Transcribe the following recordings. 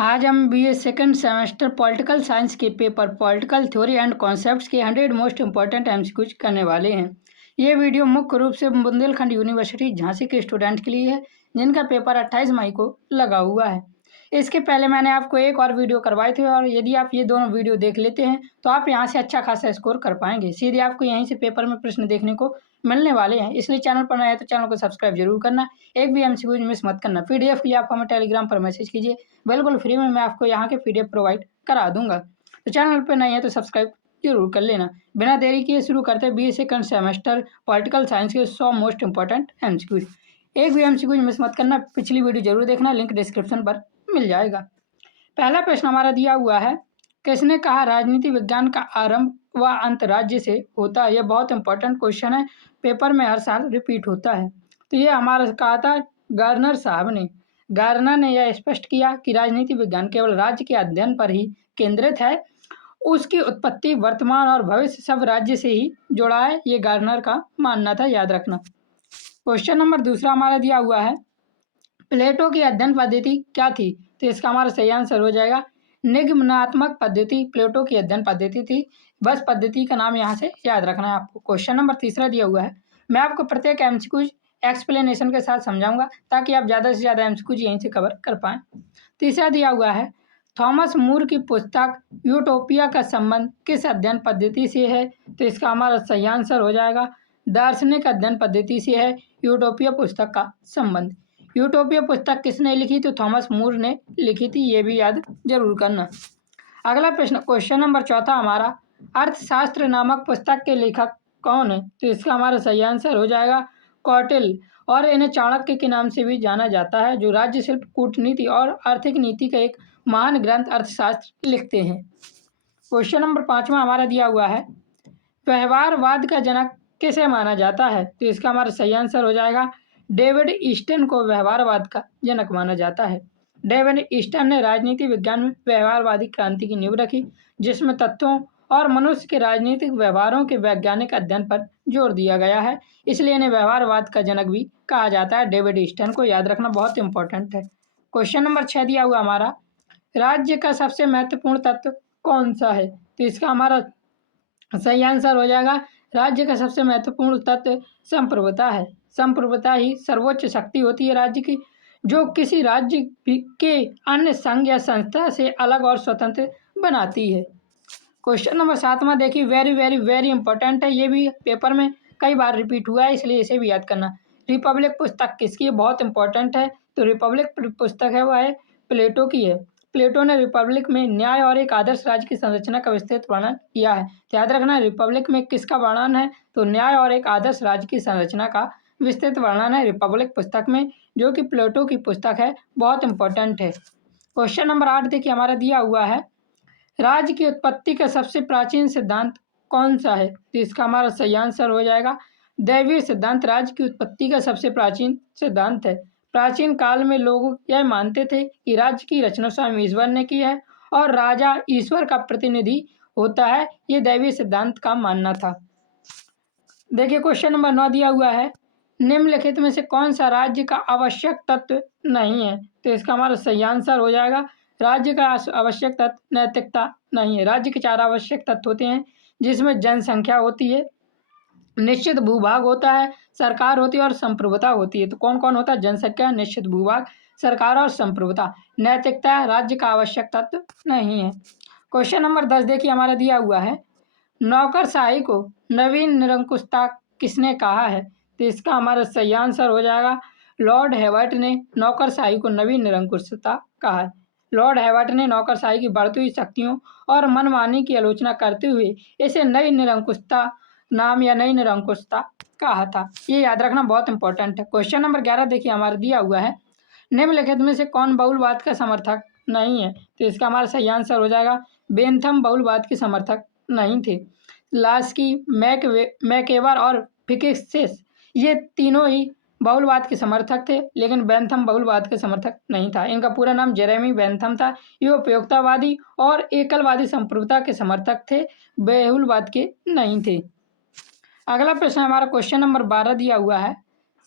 आज हम BA second semester political science के paper political theory and concepts के 100 मोस्ट इंपॉर्टेंट एमसीक्यूज करने वाले हैं। ये वीडियो मुख्य रूप से बुंदेलखंड यूनिवर्सिटी झांसी के स्टूडेंट के लिए है जिनका पेपर 28 मई को लगा हुआ है। इसके पहले मैंने आपको एक और वीडियो करवाए थे और यदि आप ये दोनों वीडियो देख लेते हैं तो आप यहाँ से अच्छा खासा स्कोर कर पाएंगे। सीधे आपको यहीं से पेपर में प्रश्न देखने को मिलने वाले हैं, इसलिए चैनल पर नया है तो चैनल को सब्सक्राइब जरूर करना, एक भी एमसीक्यूज मिस मत करना। पीडीएफ के लिए आप हमें टेलीग्राम पर मैसेज कीजिए, बिल्कुल फ्री में मैं आपको यहाँ के पीडीएफ प्रोवाइड करा दूंगा। तो चैनल पर नहीं है तो सब्सक्राइब जरूर कर लेना। बिना देरी किए शुरू करते हैं BA second semester political science के 100 मोस्ट इंपॉर्टेंट एमसीक्यूज। एक भी एमसीक्यूज मिस मत करना, पिछली वीडियो जरूर देखना, लिंक डिस्क्रिप्शन पर मिल जाएगा। पहला प्रश्न हमारा दिया हुआ है, किसने कहा राजनीति विज्ञान का आरंभ व अंत राज्य से होता है। यह बहुत इंपॉर्टेंट क्वेश्चन है, पेपर में हर साल रिपीट होता है। तो ये हमारा कहा था गार्नर साहब ने। गार्नर ने यह स्पष्ट किया कि राजनीति विज्ञान केवल राज्य के अध्ययन पर ही केंद्रित है, उसकी उत्पत्ति वर्तमान और भविष्य सब राज्य से ही जुड़ा है। ये गार्नर का मानना था, याद रखना। क्वेश्चन नंबर दूसरा हमारा दिया हुआ है, प्लेटो की अध्ययन पद्धति क्या थी। तो इसका हमारा सही आंसर हो जाएगा निगमनात्मक पद्धति प्लेटो की अध्ययन पद्धति थी। बस पद्धति का नाम यहाँ से याद रखना है आपको। क्वेश्चन नंबर तीसरा दिया हुआ है, मैं आपको प्रत्येक एमसीक्यूज एक्सप्लेनेशन के साथ समझाऊंगा ताकि आप ज़्यादा से ज़्यादा एमसीक्यूज यहीं से कवर कर पाएँ। तीसरा दिया हुआ है, थॉमस मूर की पुस्तक यूटोपिया का संबंध किस अध्ययन पद्धति से है। तो इसका हमारा सही आंसर हो जाएगा दार्शनिक अध्ययन पद्धति से है यूटोपिया पुस्तक का संबंध। यूटोपिया पुस्तक किसने लिखी। तो थॉमस मूर ने लिखी थी, ये भी याद जरूर करना। अगला प्रश्न क्वेश्चन नंबर चौथा हमारा, अर्थशास्त्र नामक पुस्तक के लेखक कौन है। तो इसका हमारा सही आंसर हो जाएगा कौटिल्य, और इन्हें चाणक्य के नाम से भी जाना जाता है, जो राज्य शिल्प कूटनीति और आर्थिक नीति का एक महान ग्रंथ अर्थशास्त्र लिखते हैं। क्वेश्चन नंबर पांचवा हमारा दिया हुआ है, व्यवहारवाद का जनक किसे माना जाता है। तो इसका हमारा सही आंसर हो जाएगा डेविड ईस्टन को व्यवहारवाद का जनक माना जाता है। डेविड ईस्टन ने राजनीति विज्ञान में व्यवहारवादी क्रांति की नींव रखी, जिसमें तथ्यों और मनुष्य के राजनीतिक व्यवहारों के वैज्ञानिक अध्ययन पर जोर दिया गया है, इसलिए इन्हें व्यवहारवाद का जनक भी कहा जाता है। डेविड ईस्टन को याद रखना बहुत इंपॉर्टेंट है। क्वेश्चन नंबर 6 दिया हुआ हमारा, राज्य का सबसे महत्वपूर्ण तत्व कौन सा है। तो इसका हमारा सही आंसर हो जाएगा राज्य का सबसे महत्वपूर्ण तत्व संप्रभुता है। संप्रभुता ही सर्वोच्च शक्ति होती है राज्य की, जो किसी राज्य के अन्य संघ या संस्था से अलग और स्वतंत्र बनाती है। क्वेश्चन नंबर 7वां देखिए, वेरी वेरी वेरी इंपॉर्टेंट है, ये भी पेपर में कई बार रिपीट हुआ है, इसलिए इसे भी याद करना। रिपब्लिक पुस्तक किसकी है, बहुत इंपॉर्टेंट है। तो रिपब्लिक पुस्तक है, वह है प्लेटो की है। प्लेटो ने रिपब्लिक में न्याय और एक आदर्श राज्य की संरचना का विस्तृत वर्णन किया है। तो याद रखना रिपब्लिक में किसका वर्णन है, तो न्याय और एक आदर्श राज्य की संरचना का विस्तृत वर्णन है रिपब्लिक पुस्तक में, जो कि प्लेटो की पुस्तक है, बहुत इंपॉर्टेंट है। क्वेश्चन नंबर 8 देखिए हमारा दिया हुआ है, राज्य की उत्पत्ति का सबसे प्राचीन सिद्धांत कौन सा है। तो इसका हमारा सही आंसर हो जाएगा दैवीय सिद्धांत राज्य की उत्पत्ति का सबसे प्राचीन सिद्धांत है। प्राचीन काल में लोग यह मानते थे कि राज्य की रचना स्वयं ईश्वर ने की है और राजा ईश्वर का प्रतिनिधि होता है, ये दैवीय सिद्धांत का मानना था। देखिए क्वेश्चन नंबर 9 दिया हुआ है, निम्नलिखित में से कौन सा राज्य का आवश्यक तत्व नहीं है। तो इसका हमारा सही आंसर हो जाएगा राज्य का आवश्यक तत्व नैतिकता नहीं है। राज्य के 4 आवश्यक तत्व होते हैं, जिसमें जनसंख्या होती है, निश्चित भूभाग होता है, सरकार होती है और संप्रभुता होती है। तो कौन कौन होता है, जनसंख्या, निश्चित भूभाग, सरकार और संप्रभुता। नैतिकता राज्य का आवश्यक तत्व नहीं है। क्वेश्चन नंबर 10 देखिए हमारा दिया हुआ है, नौकरशाही को नवीन निरंकुशता किसने कहा है। तो इसका हमारा सही आंसर हो जाएगा लॉर्ड हेवर्ट ने नौकरशाही को नवीन निरंकुशता कहा है। लॉर्ड हेवर्ट ने नौकरशाही की बढ़ती हुई शक्तियों और मनमानी की आलोचना करते हुए इसे नई निरंकुशता नाम या नई निरंकुशता कहा था, ये याद रखना बहुत इंपॉर्टेंट है। क्वेश्चन नंबर 11 देखिए हमारा दिया हुआ है, निम्नलिखित में से कौन बहुलवाद का समर्थक नहीं है। तो इसका हमारा सही आंसर हो जाएगा बेंथम बहुलवाद के समर्थक नहीं थे। लास्की, मैकेवर और फिकेसिस ये तीनों ही बहुलवाद के समर्थक थे, लेकिन बेंथम बहुलवाद के समर्थक नहीं था। इनका पूरा नाम जेरेमी बेंथम था। ये उपयोगितावादी और एकलवादी संप्रभुता के समर्थक थे, बहुलवाद के नहीं थे। अगला प्रश्न हमारा क्वेश्चन नंबर 12 दिया हुआ है,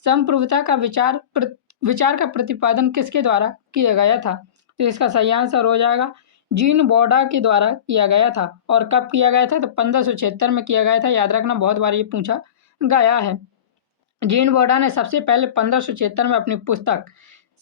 संप्रभुता का विचार का प्रतिपादन किसके द्वारा किया गया था। तो इसका सही आंसर हो जाएगा जीन बोर्डा के द्वारा किया गया था। और कब किया गया था? तो 1576 में किया गया था। याद रखना, बहुत बार ये पूछा गया है। जीन बोर्डा ने सबसे पहले 1576 में अपनी पुस्तक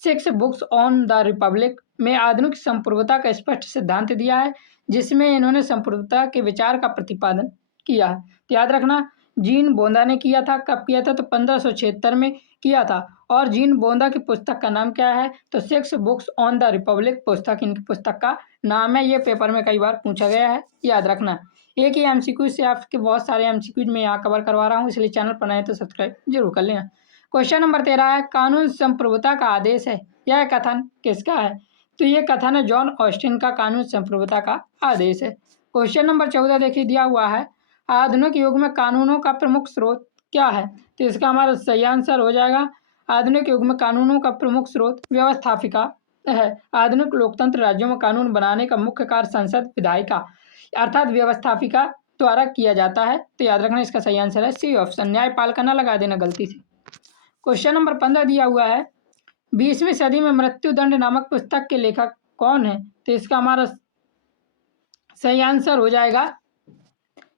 6 बुक्स ऑन द रिपब्लिक में आधुनिक संप्रभुता का स्पष्ट सिद्धांत दिया है, जिसमें इन्होंने संप्रभुता के विचार का प्रतिपादन किया है। तो याद रखना, जीन बोंदा ने किया था। कब किया था? तो 1576 में किया था। और जीन बोंदा की पुस्तक का नाम क्या है? तो 6 बुक्स ऑन द रिपब्लिक पुस्तक इनकी पुस्तक का नाम है। ये पेपर में कई बार पूछा गया है, याद रखना। एक ही एमसीक्यू से आपके बहुत सारे एमसीक्यूज में यहाँ कवर करवा रहा हूँ, इसलिए चैनल पर नए तो सब्सक्राइब जरूर कर लेना। क्वेश्चन नंबर 13 है, कानून संप्रभुता का आदेश है, यह कथन किसका है? तो ये कथन है जॉन ऑस्टिन का, कानून संप्रभुता का आदेश है। क्वेश्चन नंबर 14 देखिए दिया हुआ है, आधुनिक युग में कानूनों का प्रमुख स्रोत क्या है? तो इसका हमारा सही आंसर हो जाएगा, आधुनिक युग में कानूनों का प्रमुख स्रोत व्यवस्थापिका है। आधुनिक लोकतंत्र राज्यों में कानून बनाने का मुख्य कार्य संसद विधायिका अर्थात व्यवस्थापिका द्वारा किया जाता है। तो याद रखना, इसका सही आंसर है सी ऑप्शन, न्यायपालिका न लगा देना गलती से। क्वेश्चन नंबर 15 दिया हुआ है, 20वीं सदी में मृत्युदंड नामक पुस्तक के लेखक कौन है? तो इसका हमारा सही आंसर हो जाएगा,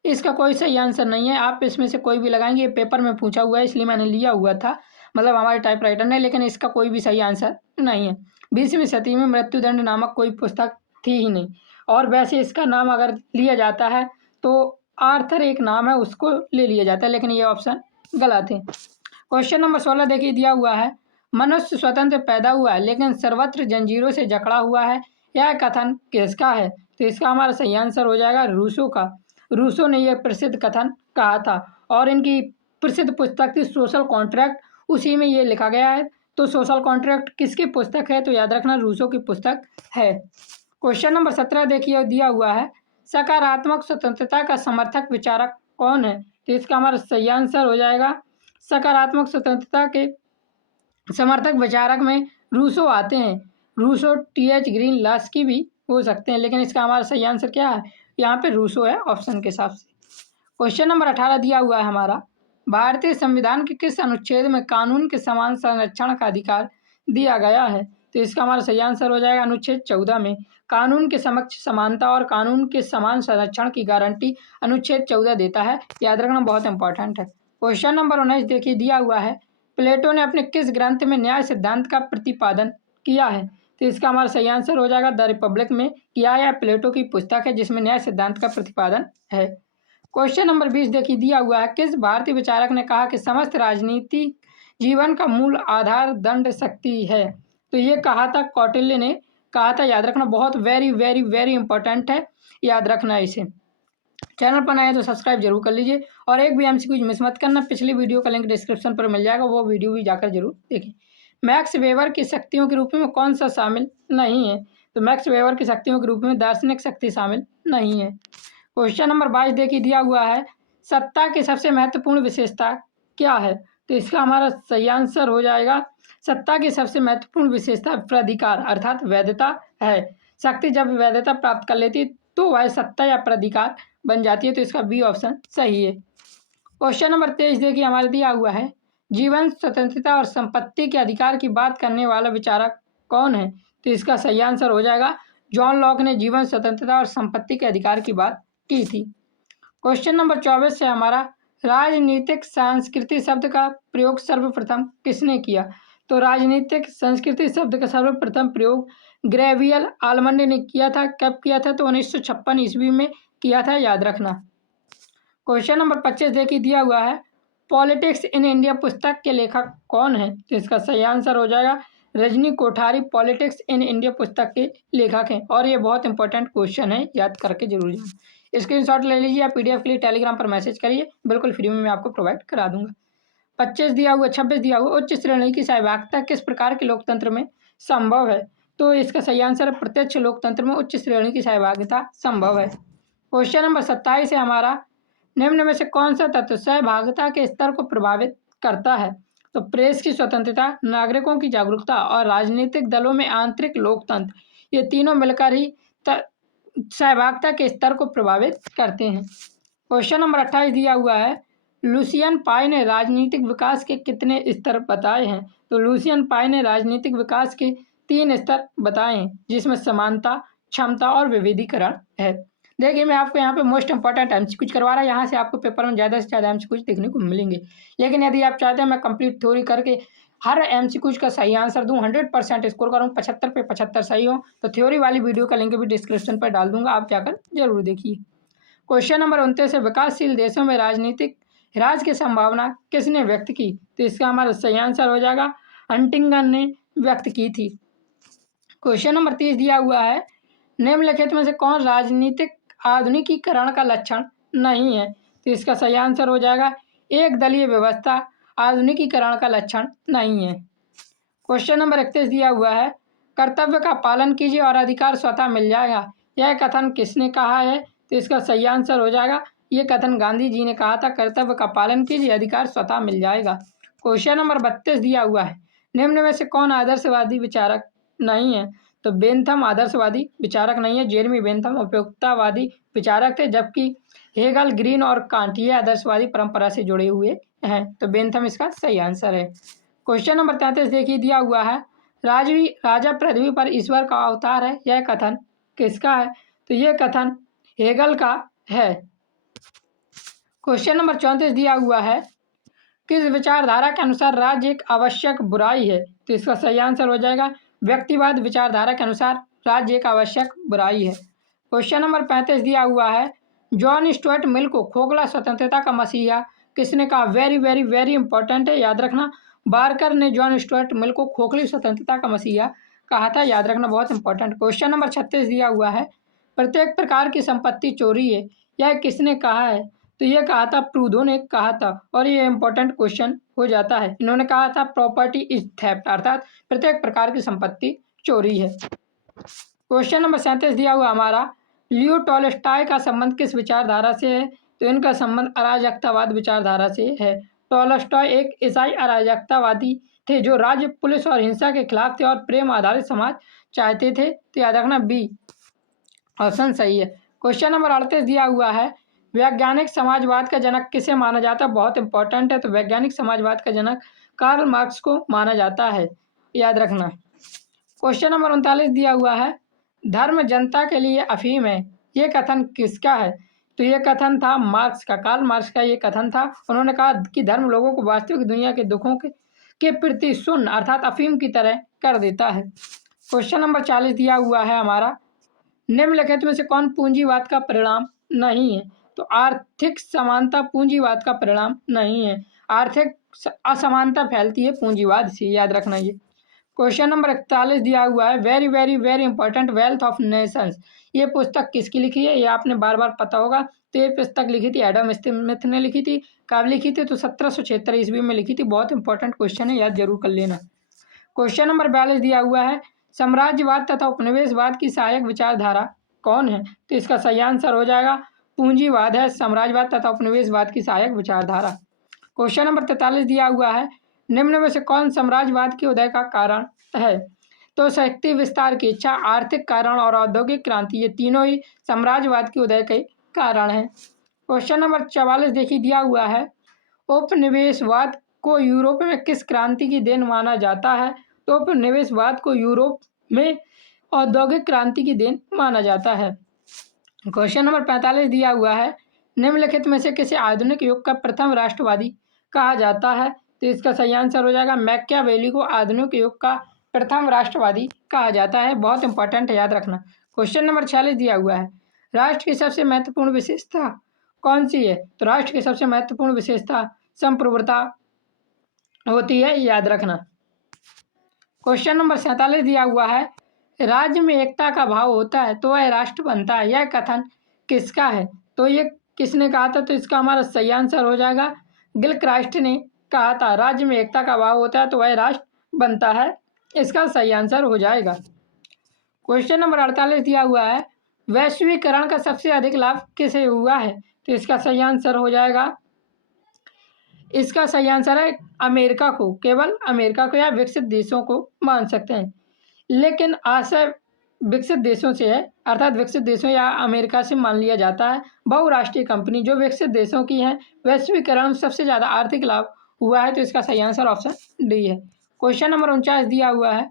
इसका कोई सही आंसर नहीं है, आप इसमें से कोई भी लगाएंगे। ये पेपर में पूछा हुआ है, इसलिए मैंने लिया हुआ था, मतलब हमारे टाइपराइटर ने, लेकिन इसका कोई भी सही आंसर नहीं है। 20वीं सदी में मृत्युदंड नामक कोई पुस्तक थी ही नहीं। और वैसे इसका नाम अगर लिया जाता है तो आर्थर एक नाम है, उसको ले लिया जाता है, लेकिन ये ऑप्शन गलत है। क्वेश्चन नंबर 16 देखिए दिया हुआ है, मनुष्य स्वतंत्र पैदा हुआ है लेकिन सर्वत्र जंजीरों से जकड़ा हुआ है, यह कथन किसका है? तो इसका हमारा सही आंसर हो जाएगा रूसो का। रूसो ने यह प्रसिद्ध कथन कहा था और इनकी प्रसिद्ध पुस्तक थी सोशल कॉन्ट्रैक्ट, उसी में ये लिखा गया है। तो सोशल कॉन्ट्रैक्ट किसकी पुस्तक है? तो याद रखना, रूसो की पुस्तक है। क्वेश्चन नंबर 17 देखिए दिया हुआ है, सकारात्मक स्वतंत्रता का समर्थक विचारक कौन है? तो इसका हमारा सही आंसर हो जाएगा, सकारात्मक स्वतंत्रता के समर्थक विचारक में रूसो आते हैं। रूसो, टीएच ग्रीन, लास्की भी हो सकते हैं, लेकिन इसका हमारा सही आंसर क्या है? यहाँ पे रूसो है ऑप्शन के हिसाब से। क्वेश्चन नंबर 18 दिया हुआ है हमारा, भारतीय संविधान के किस अनुच्छेद में कानून के समान संरक्षण का अधिकार दिया गया है? तो इसका हमारा सही आंसर हो जाएगा अनुच्छेद 14 में। कानून के समक्ष समानता और कानून के समान संरक्षण की गारंटी अनुच्छेद 14 देता है। याद रखना, बहुत इंपॉर्टेंट है। क्वेश्चन नंबर 19 देखिए दिया हुआ है, प्लेटो ने अपने किस ग्रंथ में न्याय सिद्धांत का प्रतिपादन किया है? तो इसका हमारा सही आंसर हो जाएगा द रिपब्लिक में किया है। प्लेटो की पुस्तक है जिसमें न्याय सिद्धांत का प्रतिपादन है। क्वेश्चन नंबर 20 देखिए दिया हुआ है, किस भारतीय विचारक ने कहा कि समस्त राजनीति जीवन का मूल आधार दंड शक्ति है? तो ये कहा था कौटिल्य ने कहा था। याद रखना, बहुत वेरी वेरी वेरी इंपॉर्टेंट है, याद रखना इसे। चैनल पर नए हैं तो सब्सक्राइब जरूर कर लीजिए और एक भी एमसीक्यू मिस मत करना। पिछली वीडियो का लिंक डिस्क्रिप्शन पर मिल जाएगा, वो वीडियो भी जाकर जरूर देखें। मैक्स वेबर की शक्तियों के रूप में कौन सा शामिल नहीं है? तो मैक्स वेबर की शक्तियों के रूप में दार्शनिक शक्ति शामिल नहीं है। क्वेश्चन नंबर 22 देखिए दिया हुआ है, सत्ता की सबसे महत्वपूर्ण विशेषता क्या है? तो इसका हमारा सही आंसर हो जाएगा, सत्ता की सबसे महत्वपूर्ण विशेषता प्राधिकार अर्थात वैधता है। शक्ति जब वैधता प्राप्त कर लेती तो वह सत्ता या प्राधिकार बन जाती है। तो इसका बी ऑप्शन सही है। क्वेश्चन नंबर 23 देखिए हमारे दिया हुआ है, जीवन स्वतंत्रता और संपत्ति के अधिकार की बात करने वाला विचारक कौन है? तो इसका सही आंसर हो जाएगा, जॉन लॉक ने जीवन स्वतंत्रता और संपत्ति के अधिकार की बात की थी। क्वेश्चन नंबर 24 से हमारा, राजनीतिक संस्कृति शब्द का प्रयोग सर्वप्रथम किसने किया? तो राजनीतिक संस्कृति शब्द का सर्वप्रथम प्रयोग ग्रेवियल आलमंड ने किया था। कब किया था? तो 1956 ईस्वी में किया था, याद रखना। क्वेश्चन नंबर 25 देखिए दिया हुआ है, पॉलिटिक्स इन इंडिया पुस्तक के लेखक कौन है? तो इसका सही आंसर हो जाएगा Rajni Kothari, politics in India पुस्तक के लेखक हैं। और ये बहुत इंपॉर्टेंट क्वेश्चन है, याद करके जरूर जाना। स्क्रीनशॉट ले लीजिए, आप पीडीएफ के लिए टेलीग्राम पर मैसेज करिए, बिल्कुल फ्री में मैं आपको प्रोवाइड करा दूंगा। 26 दिया हुआ, उच्च श्रेणी की सहभागिता किस प्रकार के लोकतंत्र में संभव है? तो इसका सही आंसर है, प्रत्यक्ष लोकतंत्र में उच्च श्रेणी की सहभागिता संभव है। क्वेश्चन नंबर 27 है हमारा, निम्न में से कौन सा तत्व सहभागिता के स्तर को प्रभावित करता है? तो प्रेस की स्वतंत्रता, नागरिकों की जागरूकता और राजनीतिक दलों में आंतरिक लोकतंत्र, ये तीनों मिलकर ही सहभागिता के स्तर को प्रभावित करते हैं। क्वेश्चन नंबर 28 दिया हुआ है, लुसियन पाई ने राजनीतिक विकास के कितने स्तर बताए हैं? तो लुसियन पाई ने राजनीतिक विकास के 3 स्तर बताएं जिसमें समानता, क्षमता और विविधीकरण है। देखिए, मैं आपको यहाँ पे मोस्ट इंपॉर्टेंट एमसीक्यूज करवा रहा है, यहाँ से आपको पेपर में ज़्यादा से ज़्यादा एमसीक्यूज देखने को मिलेंगे। लेकिन यदि आप चाहते हैं मैं कंप्लीट थ्योरी करके हर एमसीक्यूज का सही आंसर दूं, 100% स्कोर करूं, 75 पे 75 सही हो, तो थ्योरी वाली वीडियो का लिंक भी डिस्क्रिप्शन पर डाल दूंगा, आप जाकर जरूर देखिए। क्वेश्चन नंबर 29 है, विकासशील देशों में राजनीतिक राज की संभावना किसने व्यक्त की? तो इसका हमारा सही आंसर हो जाएगा हंटिंगटन ने व्यक्त की थी। क्वेश्चन नंबर 30 दिया हुआ है, निम्नलिखित में से कौन राजनीतिक आधुनिकीकरण का लक्षण नहीं है? तो इसका सही आंसर हो जाएगा एक दलीय व्यवस्था आधुनिकीकरण का लक्षण नहीं है। क्वेश्चन नंबर 31 दिया हुआ है, कर्तव्य का पालन कीजिए और अधिकार स्वतः मिल जाएगा, यह कथन किसने कहा है? तो इसका सही आंसर हो जाएगा ये कथन गांधी जी ने कहा था, कर्तव्य का पालन कीजिए अधिकार स्वतः मिल जाएगा। क्वेश्चन नंबर 32 दिया हुआ है, निम्न में से कौन आदर्शवादी विचारक नहीं है? तो बेंथम आदर्शवादी विचारक नहीं है, जेरेमी बेंथम उपयोगितावादी विचारक थे, जबकि हेगल, ग्रीन और कांट ये आदर्शवादी परंपरा से जुड़े हुए हैं। तो बेंथम इसका सही आंसर है। क्वेश्चन नंबर 33 देखिए दिया हुआ है, राजा पृथ्वी पर ईश्वर का अवतार है, यह कथन किसका है? तो यह कथन हेगल का है। क्वेश्चन नंबर 34 दिया हुआ है, किस विचारधारा के अनुसार राज्य एक आवश्यक बुराई है? तो इसका सही आंसर हो जाएगा व्यक्तिवाद विचारधारा के अनुसार राज्य एक आवश्यक बुराई है। क्वेश्चन नंबर 35 दिया हुआ है, जॉन स्टुअर्ट मिल को खोखला स्वतंत्रता का मसीहा किसने कहा? वेरी वेरी वेरी इंपॉर्टेंट है, याद रखना। बारकर ने जॉन स्टुअर्ट मिल को खोखली स्वतंत्रता का मसीहा कहा था, याद रखना, बहुत इंपॉर्टेंट। क्वेश्चन नंबर 36 दिया हुआ है, प्रत्येक प्रकार की संपत्ति चोरी है, यह किसने कहा है? तो ये कहा था प्रूदो ने कहा था, और ये इंपॉर्टेंट क्वेश्चन हो जाता है। इन्होंने कहा था प्रॉपर्टी इज थेफ्ट, अर्थात प्रत्येक प्रकार की संपत्ति चोरी है। क्वेश्चन नंबर 37 दिया हुआ हमारा, लियो टॉलस्टॉय का संबंध किस विचारधारा से है? तो इनका संबंध अराजकतावाद विचारधारा से है। टॉलस्टॉय एक ईसाई अराजकतावादी थे जो राज्य, पुलिस और हिंसा के खिलाफ थे और प्रेम आधारित समाज चाहते थे। तो याद रखना बी ऑप्शन सही है। क्वेश्चन नंबर 38 दिया हुआ है, वैज्ञानिक समाजवाद का जनक किसे माना जाता है? बहुत इंपॉर्टेंट है। तो वैज्ञानिक समाजवाद का जनक कार्ल मार्क्स को माना जाता है, याद रखना। क्वेश्चन नंबर 39 दिया हुआ है, धर्म जनता के लिए अफीम है, ये कथन किसका है? तो ये कथन था मार्क्स का, कार्ल मार्क्स का ये कथन था। उन्होंने कहा कि धर्म लोगों को वास्तविक दुनिया के दुखों के प्रति सुन्न अर्थात अफीम की तरह कर देता है। क्वेश्चन नंबर 40 दिया हुआ है हमारा, निम्नलिखित में से कौन पूंजीवाद का परिणाम नहीं है? तो आर्थिक समानता पूंजीवाद का परिणाम नहीं है। आर्थिक असमानता फैलती है पूंजीवाद से, याद रखना ये। क्वेश्चन नंबर 41 दिया हुआ है, very very very important, wealth of Nations, ये पुस्तक किसकी लिखी है? ये आपने बार बार पता होगा। तो ये पुस्तक लिखी थी एडम स्मिथ ने लिखी थी। कब लिखी थी? तो 1776 ईस्वी में लिखी थी। बहुत इंपॉर्टेंट क्वेश्चन है, याद जरूर कर लेना। क्वेश्चन नंबर 42 दिया हुआ है, साम्राज्यवाद तथा उपनिवेशवाद की सहायक विचारधारा कौन है? तो इसका सही आंसर हो जाएगा पूंजीवाद है, साम्राज्यवाद तथा उपनिवेशवाद की सहायक विचारधारा। क्वेश्चन नंबर 43 दिया हुआ है, निम्न में से कौन साम्राज्यवाद के उदय का कारण है? तो शक्ति विस्तार की इच्छा, आर्थिक कारण और औद्योगिक क्रांति, ये तीनों ही साम्राज्यवाद के उदय के कारण है। क्वेश्चन नंबर 44 देखिए दिया हुआ है, उपनिवेशवाद को यूरोप में किस क्रांति की देन माना जाता है? तो उपनिवेशवाद को यूरोप में औद्योगिक क्रांति की देन माना जाता है। क्वेश्चन नंबर 45 दिया हुआ है, निम्नलिखित में से किसे आधुनिक युग का प्रथम राष्ट्रवादी कहा जाता है? तो इसका सही आंसर हो जाएगा मैकियावेली को आधुनिक युग का प्रथम राष्ट्रवादी कहा जाता है। बहुत इंपॉर्टेंट है, याद रखना। क्वेश्चन नंबर 46 दिया हुआ है, राष्ट्र की सबसे महत्वपूर्ण विशेषता कौन सी है? तो राष्ट्र की सबसे महत्वपूर्ण विशेषता संप्रभुता होती है, याद रखना। क्वेश्चन नंबर 47 दिया हुआ है, राज्य में एकता का भाव होता है तो वह राष्ट्र बनता है, यह कथन किसका है? तो ये किसने कहा था? तो इसका हमारा सही आंसर हो जाएगा गिलक्रास्ट ने कहा था, राज्य में एकता का भाव होता है तो वह राष्ट्र बनता है, इसका सही आंसर हो जाएगा। क्वेश्चन नंबर 48 दिया हुआ है, वैश्वीकरण का सबसे अधिक लाभ किसे हुआ है? तो इसका सही आंसर हो जाएगा, इसका सही आंसर है अमेरिका को, केवल अमेरिका को या विकसित देशों को मान सकते हैं, लेकिन आशय विकसित देशों से है, अर्थात विकसित देशों या अमेरिका से मान लिया जाता है। बहुराष्ट्रीय कंपनी जो विकसित देशों की है, वैश्वीकरण में सबसे ज़्यादा आर्थिक लाभ हुआ है, तो इसका सही आंसर ऑप्शन डी है। क्वेश्चन नंबर 49 दिया हुआ है,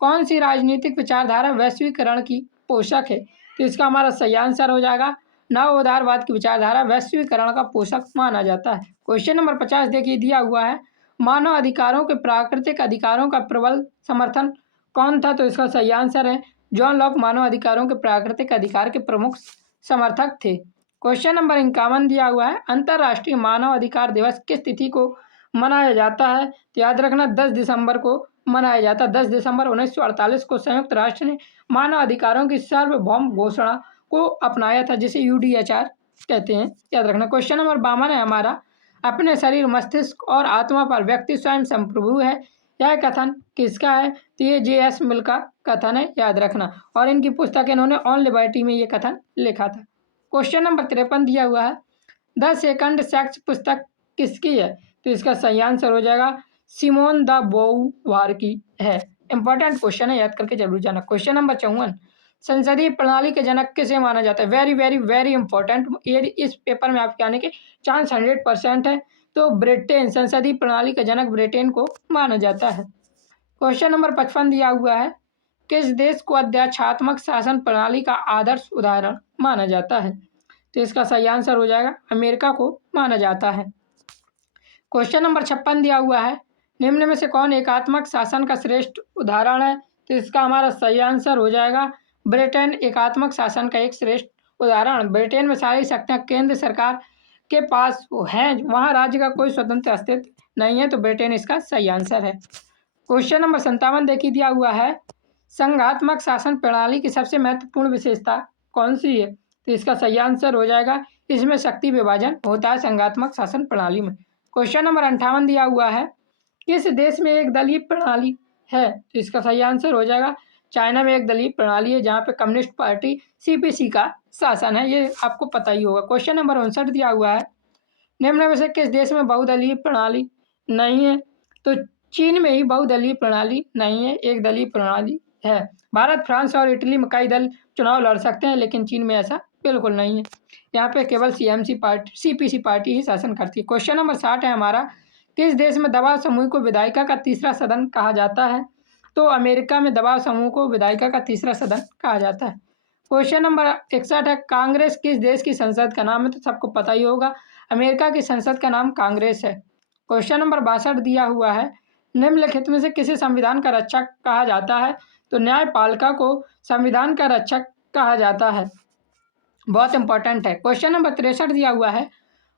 कौन सी राजनीतिक विचारधारा वैश्वीकरण की पोषक है? तो इसका हमारा सही आंसर हो जाएगा नव उदारवाद की विचारधारा वैश्वीकरण का पोषक माना जाता है। क्वेश्चन नंबर 50 देखिए दिया हुआ है, मानव अधिकारों के प्राकृतिक अधिकारों का प्रबल समर्थन कौन था? तो इसका सही आंसर है जॉन लॉक मानव अधिकारों के प्राकृतिक अधिकार के प्रमुख समर्थक थे। क्वेश्चन नंबर 51 दिया हुआ है, अंतर्राष्ट्रीय मानव अधिकार दिवस किस तिथि को मनाया जाता है? तो याद रखना 10 दिसंबर को मनाया जाता है। 10 दिसंबर 1948 को संयुक्त राष्ट्र ने मानव अधिकारों की सार्वभौम घोषणा को अपनाया था, जिसे UDHR कहते हैं, याद रखना। क्वेश्चन नंबर 52 है हमारा, अपने शरीर मस्तिष्क और आत्मा पर व्यक्ति स्वयं संप्रभु है, यह कथन किसका है? तो ये JS मिल का कथन है, याद रखना। और इनकी पुस्तक इन्होंने ऑन लिबर्टी में ये कथन लिखा था। क्वेश्चन नंबर 53 दिया हुआ है, द सेकंड सेक्स पुस्तक किसकी है? तो इसका सही आंसर हो जाएगा सिमोन द बोउवार की है। इंपॉर्टेंट क्वेश्चन है, याद करके जरूर जाना। क्वेश्चन नंबर 54, संसदीय प्रणाली के जनक किसे माना जाता है? वेरी वेरी वेरी इंपॉर्टेंट, ये इस पेपर में आपके आने के चांस 100% है। तो ब्रिटेन, संसदीय प्रणाली का जनक ब्रिटेन को माना जाता है। क्वेश्चन नंबर 55 दिया हुआ है, किस देश को अध्यक्षात्मक शासन प्रणाली का आदर्श उदाहरण माना जाता है? तो इसका सही आंसर हो जाएगा अमेरिका को माना जाता है। क्वेश्चन नंबर 56 दिया हुआ है, निम्न में से कौन एकात्मक शासन का श्रेष्ठ उदाहरण है? तो इसका हमारा सही आंसर हो जाएगा ब्रिटेन एकात्मक शासन का एक श्रेष्ठ उदाहरण। ब्रिटेन में सारी शक्तियां केंद्र सरकार के पास हैं, वहां राज्य का कोई स्वतंत्र अस्तित्व नहीं है, तो ब्रिटेन इसका सही आंसर है। क्वेश्चन नंबर 57 देखिए दिया हुआ है, संघात्मक शासन प्रणाली की सबसे महत्वपूर्ण विशेषता कौन सी है? तो इसका सही आंसर हो जाएगा इसमें शक्ति विभाजन होता है संघात्मक शासन प्रणाली में। क्वेश्चन नंबर 58 दिया हुआ है, किस देश में एक दलीय प्रणाली है? तो इसका सही आंसर हो जाएगा चाइना में एक दलीय प्रणाली है, जहाँ पे कम्युनिस्ट पार्टी CPC का शासन है, ये आपको पता ही होगा। क्वेश्चन नंबर 59 दिया हुआ है, निम्न में से किस देश में बहुदलीय प्रणाली नहीं है? तो चीन में ही बहुदलीय प्रणाली नहीं है, एक दलीय प्रणाली है। भारत, फ्रांस और इटली में कई दल चुनाव लड़ सकते हैं, लेकिन चीन में ऐसा बिल्कुल नहीं है। यहाँ पे केवल CPC पार्टी ही शासन करती है। क्वेश्चन नंबर 60 है हमारा, किस देश में दबाव समूह को विधायिका का तीसरा सदन कहा जाता है? तो अमेरिका में दबाव समूह को विधायिका का तीसरा सदन कहा जाता है। क्वेश्चन नंबर 61 है, कांग्रेस किस देश की संसद का नाम है? तो सबको पता ही होगा, अमेरिका की संसद का नाम कांग्रेस है। क्वेश्चन नंबर 62 दिया हुआ है, निम्नलिखित में से किसे संविधान का रक्षक कहा जाता है? तो न्यायपालिका को संविधान का रक्षक कहा जाता है, बहुत इंपॉर्टेंट है। क्वेश्चन नंबर 63 दिया हुआ है,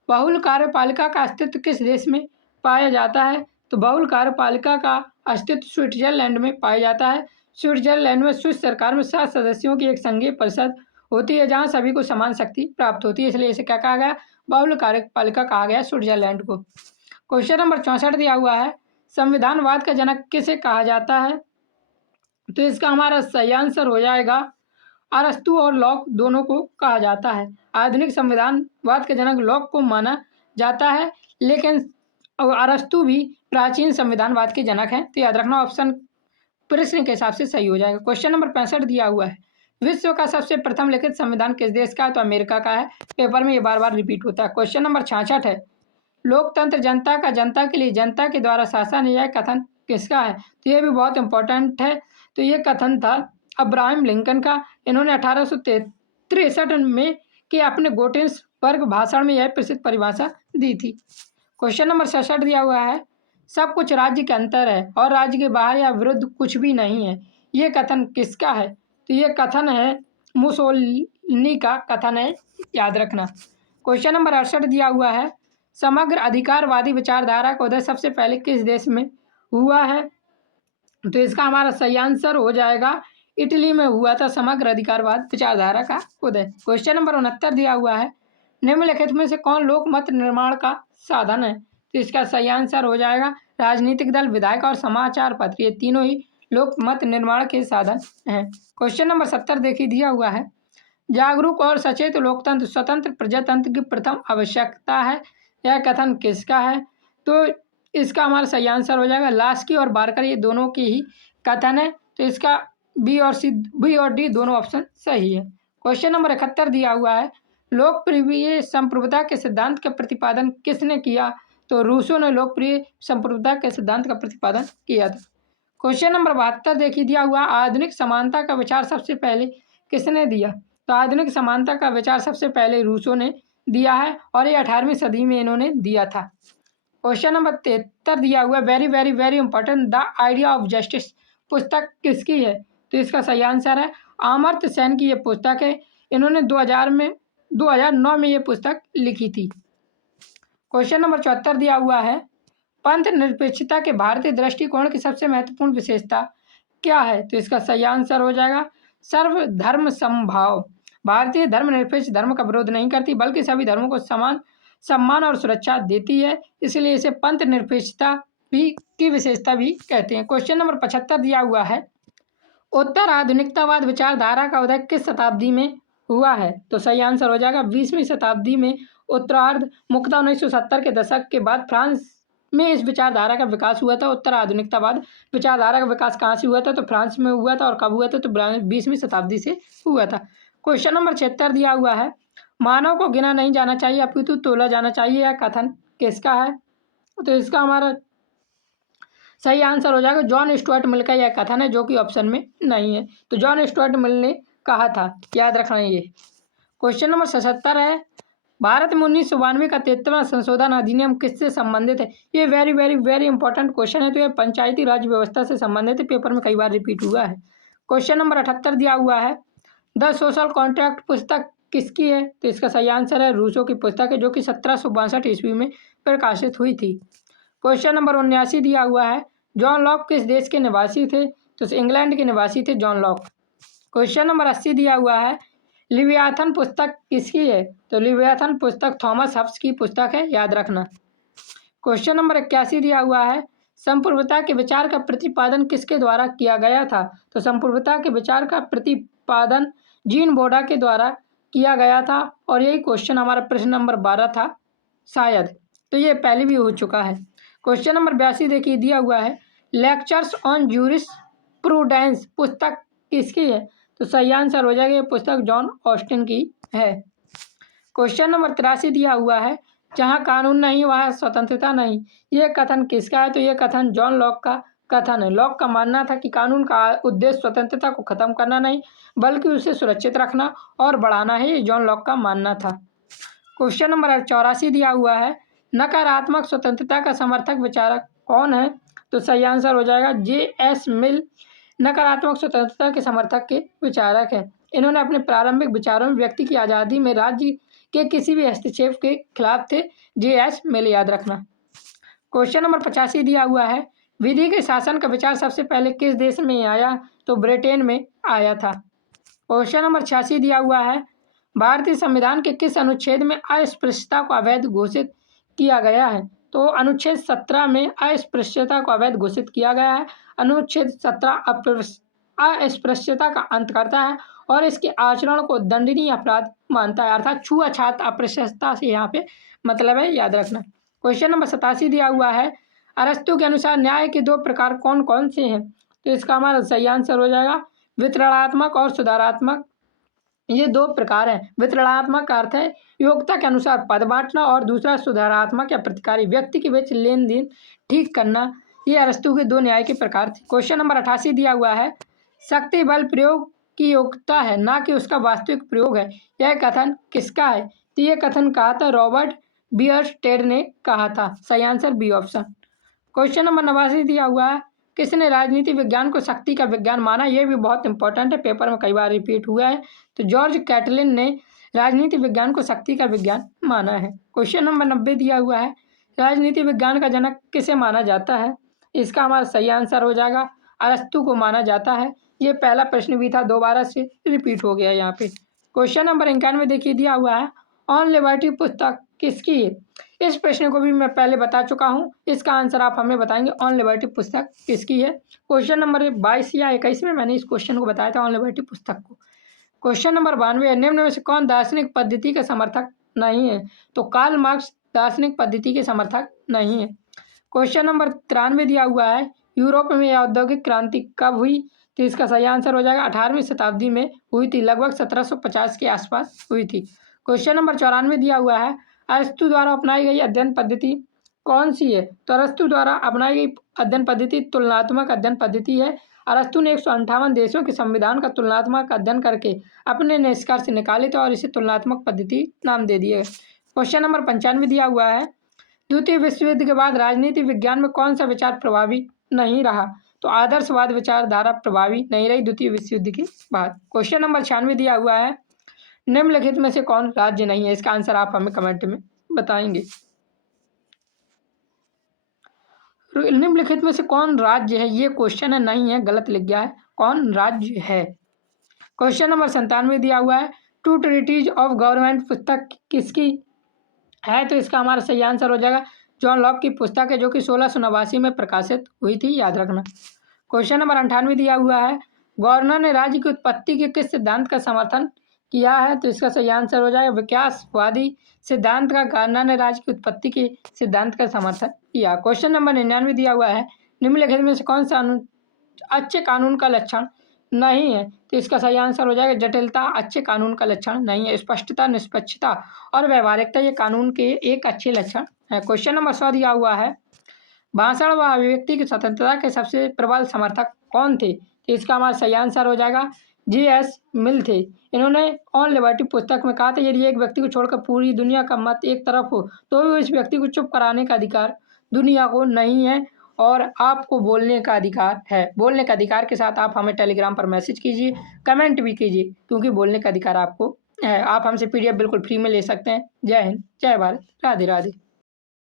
बहुल कार्यपालिका का अस्तित्व किस देश में पाया जाता है? तो बहुल कार्यपालिका का अस्तित्व स्विट्जरलैंड में पाया जाता है। स्विट्जरलैंड में स्विस सरकार में 7 सदस्यों की एक संघीय परिषद होती है, जहां सभी को समान शक्ति प्राप्त होती है, इसलिए इसे क्या कहा गया? बहुल कार्यपालिका कहा गया स्विट्जरलैंड को। क्वेश्चन नंबर 64 दिया हुआ है, संविधानवाद का जनक किसे कहा जाता है? तो इसका हमारा सही आंसर हो जाएगा अरस्तु और लॉक दोनों को कहा जाता है। आधुनिक संविधानवाद के जनक लॉक को माना जाता है, लेकिन अरस्तु भी प्राचीन संविधानवाद के जनक हैं, तो याद रखना ऑप्शन प्रश्न के हिसाब से सही हो जाएगा। क्वेश्चन नंबर 65 दिया हुआ है, विश्व का सबसे प्रथम लिखित संविधान किस देश का है? तो अमेरिका का है, पेपर में ये बार बार रिपीट होता है। क्वेश्चन नंबर 66 है, लोकतंत्र जनता का जनता के लिए जनता के द्वारा शासन, यह कथन किसका है? तो ये भी बहुत इंपॉर्टेंट है, तो ये कथन था अब्राहम लिंकन का। इन्होंने 1863 में के अपने गोटिन्सबर्ग भाषण में यह प्रसिद्ध परिभाषा दी थी। क्वेश्चन नंबर 66 दिया हुआ है, सब कुछ राज्य के अंदर है और राज्य के बाहर या विरुद्ध कुछ भी नहीं है, ये कथन किसका है? तो ये कथन है मुसोलिनी का कथन है, याद रखना। क्वेश्चन नंबर 68 दिया हुआ है, समग्र अधिकारवादी विचारधारा का उदय सबसे पहले किस देश में हुआ है? तो इसका हमारा सही आंसर हो जाएगा इटली में हुआ था समग्र अधिकारवाद विचारधारा का उदय। क्वेश्चन नंबर 69 दिया हुआ है, निम्नलिखित में से कौन लोकमत निर्माण का साधन है? तो इसका सही आंसर हो जाएगा राजनीतिक दल, विधायक और समाचार पत्र, ये तीनों ही लोकमत निर्माण के साधन हैं। क्वेश्चन नंबर 70 देखिए दिया हुआ है, जागरूक और सचेत लोकतंत्र स्वतंत्र प्रजातंत्र की प्रथम आवश्यकता है, यह कथन किसका है? तो इसका हमारा सही आंसर हो जाएगा लास्की और बारकर, ये दोनों की ही कथन है, तो इसका बी और डी दोनों ऑप्शन सही है। क्वेश्चन नंबर 71 दिया हुआ है, लोकप्रिय संप्रभुता के सिद्धांत का प्रतिपादन किसने किया? तो रूसो ने लोकप्रिय संप्रभुता के सिद्धांत का प्रतिपादन किया था। क्वेश्चन नंबर 72 देखिए दिया हुआ, आधुनिक समानता का विचार सबसे पहले किसने दिया? तो आधुनिक समानता का विचार सबसे पहले रूसो ने दिया है और ये 18वीं सदी में इन्होंने दिया था। क्वेश्चन नंबर 73 दिया हुआ, very very very important, the idea of justice पुस्तक किसकी है? तो इसका सही आंसर है अमर्त्य सेन की ये पुस्तक है। इन्होंने 2009 में ये पुस्तक लिखी थी। क्वेश्चन नंबर 74 दिया हुआ है, पंथ निरपेक्षता के भारतीय दृष्टिकोण की सबसे महत्वपूर्ण विशेषता क्या है? तो इसका सही आंसर हो जाएगा सर्वधर्म समभाव। भारतीय धर्मनिरपेक्ष धर्म का विरोध नहीं करती बल्कि सभी धर्मों को समान सम्मान और सुरक्षा देती है, इसलिए इसे पंथ निरपेक्षता भी की विशेषता भी कहते हैं। क्वेश्चन नंबर 75 दिया हुआ है, उत्तर आधुनिकतावाद विचारधारा का उदय किस शताब्दी में हुआ है? तो सही आंसर हो जाएगा 20वीं शताब्दी में उत्तरार्ध, मुख्यतः 1970 के दशक के बाद फ्रांस में इस विचारधारा का विकास हुआ था। उत्तर आधुनिकतावाद विचारधारा का विकास कहाँ से हुआ था? तो फ्रांस में हुआ था। और कब हुआ था? तो 20वीं शताब्दी से हुआ था। क्वेश्चन नंबर 76 दिया हुआ है, मानव को गिना नहीं जाना चाहिए अपितु तोला जाना चाहिए, यह कथन किसका है? तो इसका हमारा सही आंसर हो जाएगा जॉन स्टुअर्ट मिल का यह कथन है, जो कि ऑप्शन में नहीं है। तो जॉन स्टुअर्ट मिल ने कहा था, याद रखना ये। क्वेश्चन नंबर 77 है, भारत में 1992 का 73वां संशोधन अधिनियम किससे संबंधित है? ये very very very important question है। तो ये पंचायती राज व्यवस्था से संबंधित है, पेपर में कई बार रिपीट हुआ है। क्वेश्चन नंबर 78 दिया हुआ है, द सोशल कॉन्ट्रैक्ट पुस्तक किसकी है? तो इसका सही आंसर है रूसो की पुस्तक है, जो कि 1762 ईस्वी में प्रकाशित हुई थी। क्वेश्चन नंबर 79 दिया हुआ है, जॉन लॉक किस देश के निवासी थे? तो इंग्लैंड के निवासी थे जॉन लॉक। क्वेश्चन नंबर 80 दिया हुआ है, लिवियाथन पुस्तक किसकी है? तो लिवियाथन पुस्तक थॉमस हब्स की पुस्तक है, याद रखना। क्वेश्चन नंबर 81 दिया हुआ है, संप्रभुता के विचार का प्रतिपादन किसके द्वारा किया गया था? तो संप्रभुता के विचार का प्रतिपादन जीन बोडा के द्वारा किया गया था, और यही क्वेश्चन हमारा प्रश्न नंबर 12 था शायद, तो ये पहले भी हो चुका है। क्वेश्चन नंबर 82 देखिए दिया हुआ है, लेक्चर्स ऑन जूरिस्प्रूडेंस पुस्तक किसकी है? तो सही आंसर हो जाएगा ये पुस्तक जॉन ऑस्टिन की है। क्वेश्चन नंबर 83 दिया हुआ है, जहाँ कानून नहीं वहाँ स्वतंत्रता नहीं, ये कथन किसका है? तो ये कथन जॉन लॉक का कथन है। लॉक का मानना था कि कानून का उद्देश्य स्वतंत्रता को खत्म करना नहीं बल्कि उसे सुरक्षित रखना और बढ़ाना है, ये जॉन लॉक का मानना था। क्वेश्चन नंबर 84 दिया हुआ है, नकारात्मक स्वतंत्रता का समर्थक विचारक कौन है? तो सही आंसर हो जाएगा J.S. मिल नकारात्मक स्वतंत्रता के समर्थक के विचारक हैं। इन्होंने अपने प्रारंभिक विचारों में व्यक्ति की आज़ादी में राज्य के किसी भी हस्तक्षेप के खिलाफ थे। J.S. मिल, याद रखना। क्वेश्चन नंबर 85 दिया हुआ है, विधि के शासन का विचार सबसे पहले किस देश में आया? तो ब्रिटेन में आया था। क्वेश्चन नंबर 86 दिया हुआ है, भारतीय संविधान के किस अनुच्छेद में अस्पृश्यता को अवैध घोषित किया गया है? तो अनुच्छेद 17 में अस्पृश्यता को अवैध घोषित किया गया है। अनुच्छेद 17 अस्पृश्यता का अंत करता है और इसके आचरण को दंडनीय अपराध मानता है, अर्थात छुआछूत अस्पृश्यता से यहाँ पे मतलब है, याद रखना। क्वेश्चन नंबर 87 दिया हुआ है, अरस्तु के अनुसार न्याय के दो प्रकार कौन कौन से हैं? तो इसका हमारा सही आंसर हो जाएगा वितरणात्मक और सुधारात्मक। ये दो प्रकार हैं। वितरणात्मक का अर्थ है योग्यता के अनुसार पद बांटना, और दूसरा सुधारात्मक या प्रतिकारी व्यक्ति के बीच लेन देन ठीक करना। ये अरस्तु के दो न्याय के प्रकार थे। क्वेश्चन नंबर 88 दिया हुआ है, शक्ति बल प्रयोग की योग्यता है ना कि उसका वास्तविक प्रयोग है, यह कथन किसका है? तो ये कथन कहा था रॉबर्ट बियरस्टेड ने कहा था। सही answer B option. Question number 89 दिया हुआ है, किसने राजनीति विज्ञान को शक्ति का विज्ञान माना? यह भी बहुत इंपॉर्टेंट है, पेपर में कई बार रिपीट हुआ है। तो जॉर्ज कैटलिन ने राजनीति विज्ञान को शक्ति का विज्ञान माना है। क्वेश्चन नंबर 90 दिया हुआ है, राजनीति विज्ञान का जनक किसे माना जाता है? इसका हमारा सही आंसर हो जाएगा अरस्तु को माना जाता है। ये पहला प्रश्न भी था, दोबारा से रिपीट हो गया यहाँ पे। क्वेश्चन नंबर 91 देखिए दिया हुआ है, ऑन लिबर्टी पुस्तक किसकी है? इस प्रश्न को भी मैं पहले बता चुका हूँ, इसका आंसर आप हमें बताएंगे ऑन लिबर्टी पुस्तक किसकी है। क्वेश्चन नंबर 22 या 21 में मैंने इस क्वेश्चन को बताया था ऑन लिबर्टी पुस्तक को। क्वेश्चन नंबर 92, निम्न में से कौन दार्शनिक पद्धति का समर्थक नहीं है? तो कार्ल मार्क्स दार्शनिक पद्धति के समर्थक नहीं है। क्वेश्चन नंबर 93 दिया हुआ है, यूरोप में औद्योगिक क्रांति कब हुई? तो इसका सही आंसर हो जाएगा 18वीं शताब्दी में हुई थी, लगभग 1750 के आसपास हुई थी। क्वेश्चन नंबर 94 दिया हुआ है, अरस्तु द्वारा अपनाई गई अध्ययन पद्धति कौन सी है? तो अरस्तु द्वारा अपनाई गई अध्ययन पद्धति तुलनात्मक अध्ययन पद्धति है। अरस्तु ने 158 देशों के संविधान का तुलनात्मक अध्ययन करके अपने निष्कर्ष निकाले थे और इसे तुलनात्मक पद्धति नाम दे दिए। क्वेश्चन नंबर 95 दिया हुआ है, द्वितीय विश्व युद्ध के बाद राजनीति विज्ञान में कौन सा विचार प्रभावी नहीं रहा? तो आदर्शवाद विचारधारा प्रभावी नहीं रही द्वितीय विश्व युद्ध के बाद। क्वेश्चन नंबर 96 दिया हुआ है, निम्नलिखित में से कौन राज्य नहीं है? इसका आंसर आप हमें कमेंट में बताएंगे। निम्नलिखित में से कौन राज्य है? ये क्वेश्चन है, नहीं है, गलत लिख गया है। कौन राज्य है? क्वेश्चन नंबर 97 दिया हुआ है, टू ट्रिटीज ऑफ गवर्नमेंट पुस्तक किसकी है? तो इसका हमारा सही आंसर हो जाएगा जॉन लॉक की पुस्तक है, जो कि 1689 में प्रकाशित हुई थी, याद रखना। क्वेश्चन नंबर 98 दिया हुआ है, गवर्नर ने राज्य की उत्पत्ति के किस सिद्धांत का समर्थन किया है? तो इसका सही आंसर हो जाएगा विकासवादी सिद्धांत का। गवर्नर ने राज्य की उत्पत्ति के सिद्धांत का समर्थन किया। क्वेश्चन नंबर 99 दिया हुआ है, निम्नलिखित में से कौन सा अच्छे कानून का लक्षण नहीं है? तो इसका सही आंसर हो जाएगा जटिलता अच्छे कानून का लक्षण नहीं है। स्पष्टता, निष्पक्षता और व्यवहारिकता ये कानून के एक अच्छे लक्षण है। क्वेश्चन नंबर 100 दिया हुआ है, भाषण व अभिव्यक्ति की स्वतंत्रता के सबसे प्रबल समर्थक कौन थे? तो इसका हमारा सही आंसर हो जाएगा J.S. मिल थे। इन्होंने ऑन लिबर्टी पुस्तक में कहा था, यदि एक व्यक्ति को छोड़कर पूरी दुनिया का मत एक तरफ हो तो भी उस व्यक्ति को चुप कराने का अधिकार दुनिया को नहीं है और आपको बोलने का अधिकार है। बोलने का अधिकार के साथ आप हमें टेलीग्राम पर मैसेज कीजिए, कमेंट भी कीजिए, क्योंकि बोलने का अधिकार आपको है। आप हमसे PDF बिल्कुल फ्री में ले सकते हैं। जय हिंद, जय भारत, राधे राधे।